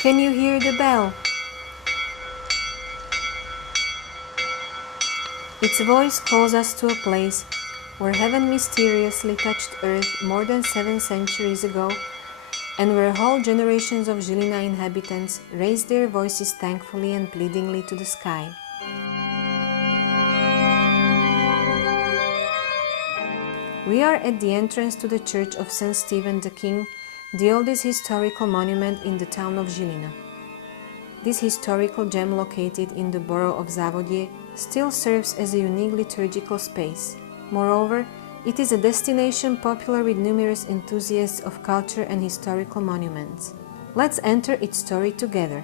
Can you hear the bell? Its voice calls us to a place where heaven mysteriously touched earth more than 7 centuries ago, and where whole generations of Žilina inhabitants raised their voices thankfully and pleadingly to the sky. We are at the entrance to the church of St. Stephen the King, the oldest historical monument in the town of Žilina. This historical gem located in the borough of Závodie still serves as a unique liturgical space. Moreover, it is a destination popular with numerous enthusiasts of culture and historical monuments. Let's enter its story together.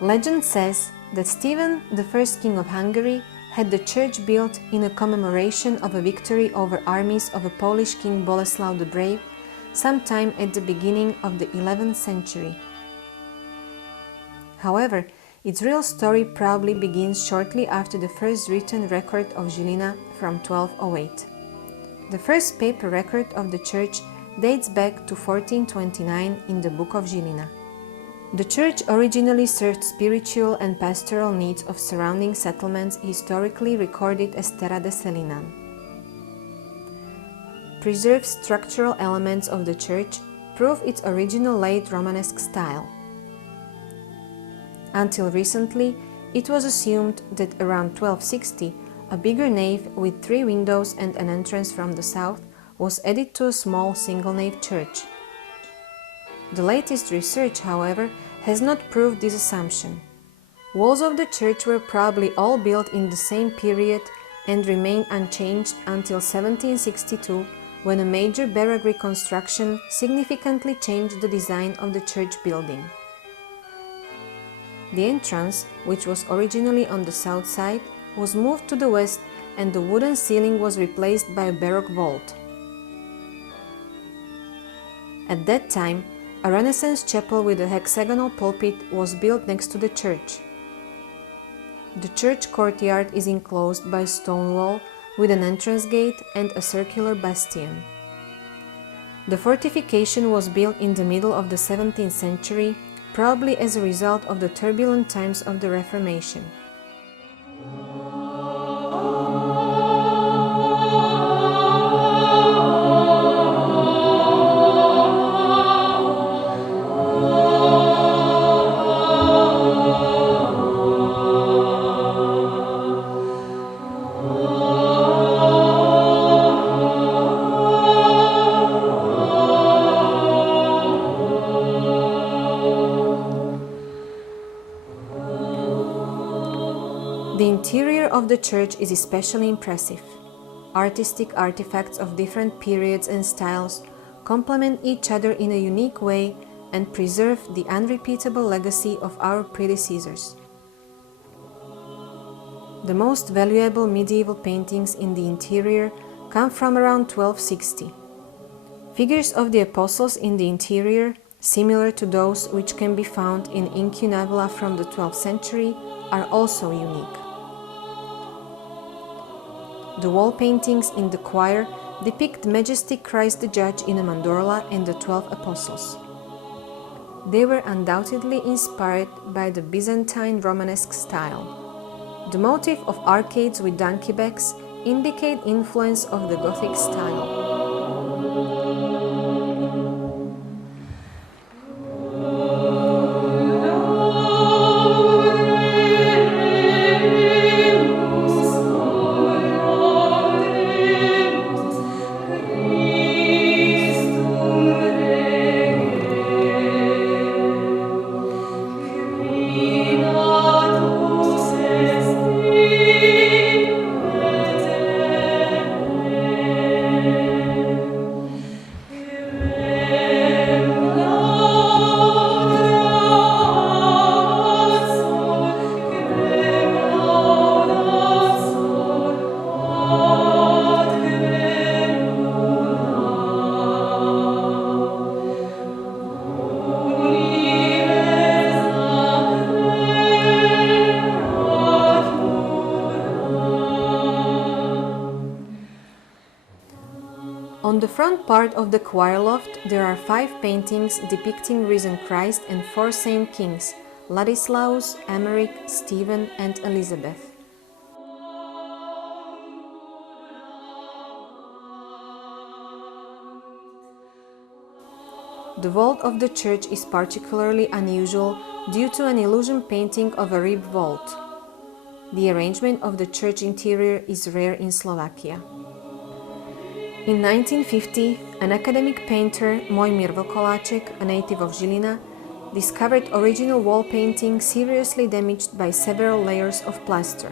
Legend says that Stephen, the first king of Hungary, had the church built in a commemoration of a victory over armies of a Polish king Boleslav the Brave, sometime at the beginning of the 11th century. However, its real story probably begins shortly after the first written record of Žilina from 1208. The first paper record of the church dates back to 1429 in the Book of Žilina. The church originally served spiritual and pastoral needs of surrounding settlements historically recorded as Terra de Zilina. Preserved structural elements of the church prove its original late Romanesque style. Until recently, it was assumed that around 1260, a bigger nave with 3 windows and an entrance from the south was added to a small single-nave church. The latest research, however, has not proved this assumption. Walls of the church were probably all built in the same period and remained unchanged until 1762, when a major Baroque reconstruction significantly changed the design of the church building. The entrance, which was originally on the south side, was moved to the west, and the wooden ceiling was replaced by a Baroque vault. At that time, a Renaissance chapel with a hexagonal pulpit was built next to the church. The church courtyard is enclosed by a stone wall with an entrance gate and a circular bastion. The fortification was built in the middle of the 17th century, probably as a result of the turbulent times of the Reformation. The interior of the church is especially impressive. Artistic artifacts of different periods and styles complement each other in a unique way and preserve the unrepeatable legacy of our predecessors. The most valuable medieval paintings in the interior come from around 1260. Figures of the apostles in the interior, similar to those which can be found in incunabula from the 12th century, are also unique. The wall paintings in the choir depict majestic Christ the Judge in a mandorla and the 12 apostles. They were undoubtedly inspired by the Byzantine Romanesque style. The motif of arcades with donkey backs indicate influence of the Gothic style. the front part of the choir loft there are 5 paintings depicting risen Christ and 4 saint kings, Ladislaus, Emmerich, Stephen and Elizabeth. The vault of the church is particularly unusual due to an illusion painting of a ribbed vault. The arrangement of the church interior is rare in Slovakia. In 1950, an academic painter, Mojmír Vlkoláček, a native of Žilina, discovered original wall painting seriously damaged by several layers of plaster.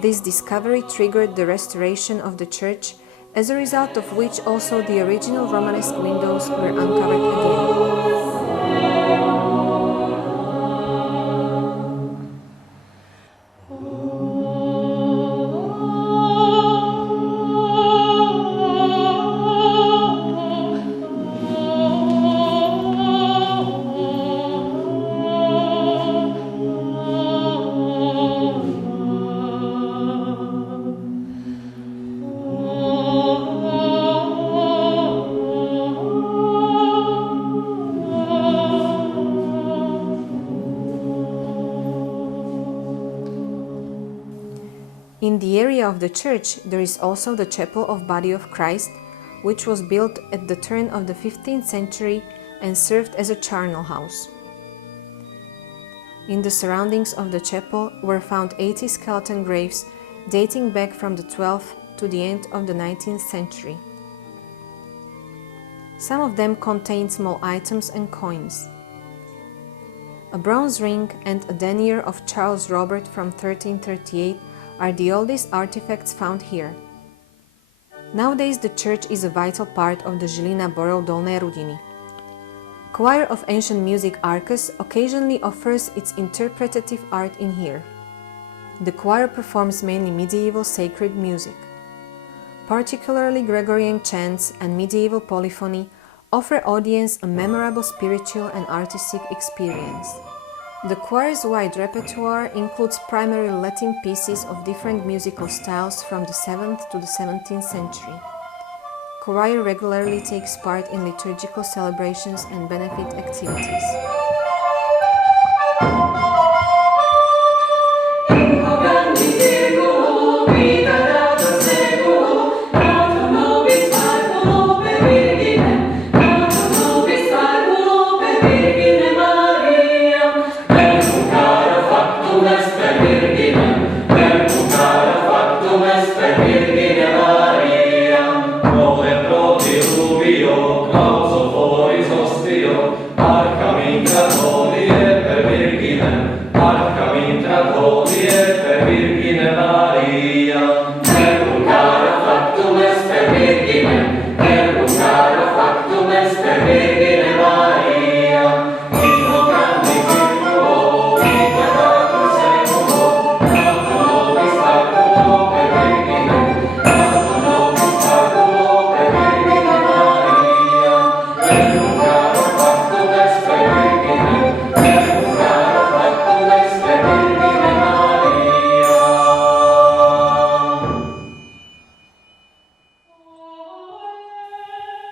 This discovery triggered the restoration of the church, as a result of which also the original Romanesque windows were uncovered again. In the area of the church there is also the Chapel of Body of Christ, which was built at the turn of the 15th century and served as a charnel house. In the surroundings of the chapel were found 80 skeleton graves dating back from the 12th to the end of the 19th century. Some of them contain small items and coins. A bronze ring and a denier of Charles Robert from 1338 are the oldest artifacts found here. Nowadays the church is a vital part of the Žilina borough Dolné Rudiny. Choir of Ancient Music Arcus occasionally offers its interpretative art in here. The choir performs mainly medieval sacred music. Particularly Gregorian chants and medieval polyphony offer audience a memorable spiritual and artistic experience. The choir's wide repertoire includes primarily Latin pieces of different musical styles from the 7th to the 17th century. Choir regularly takes part in liturgical celebrations and benefit activities.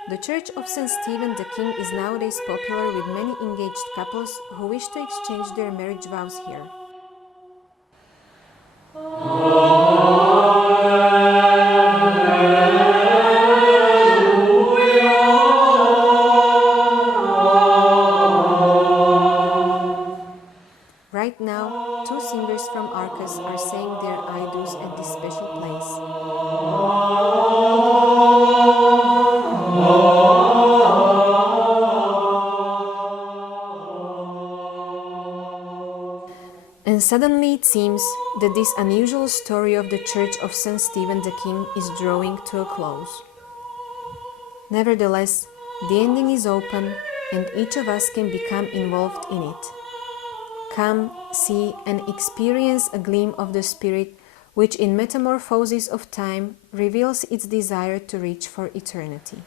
The Church of St. Stephen the King is nowadays popular with many engaged couples who wish to exchange their marriage vows here. Right now, 2 singers from Arcus are saying their I do's at this special place. And suddenly it seems that this unusual story of the Church of St. Stephen the King is drawing to a close. Nevertheless, the ending is open and each of us can become involved in it. Come, see and experience a gleam of the Spirit which in metamorphosis of time reveals its desire to reach for eternity.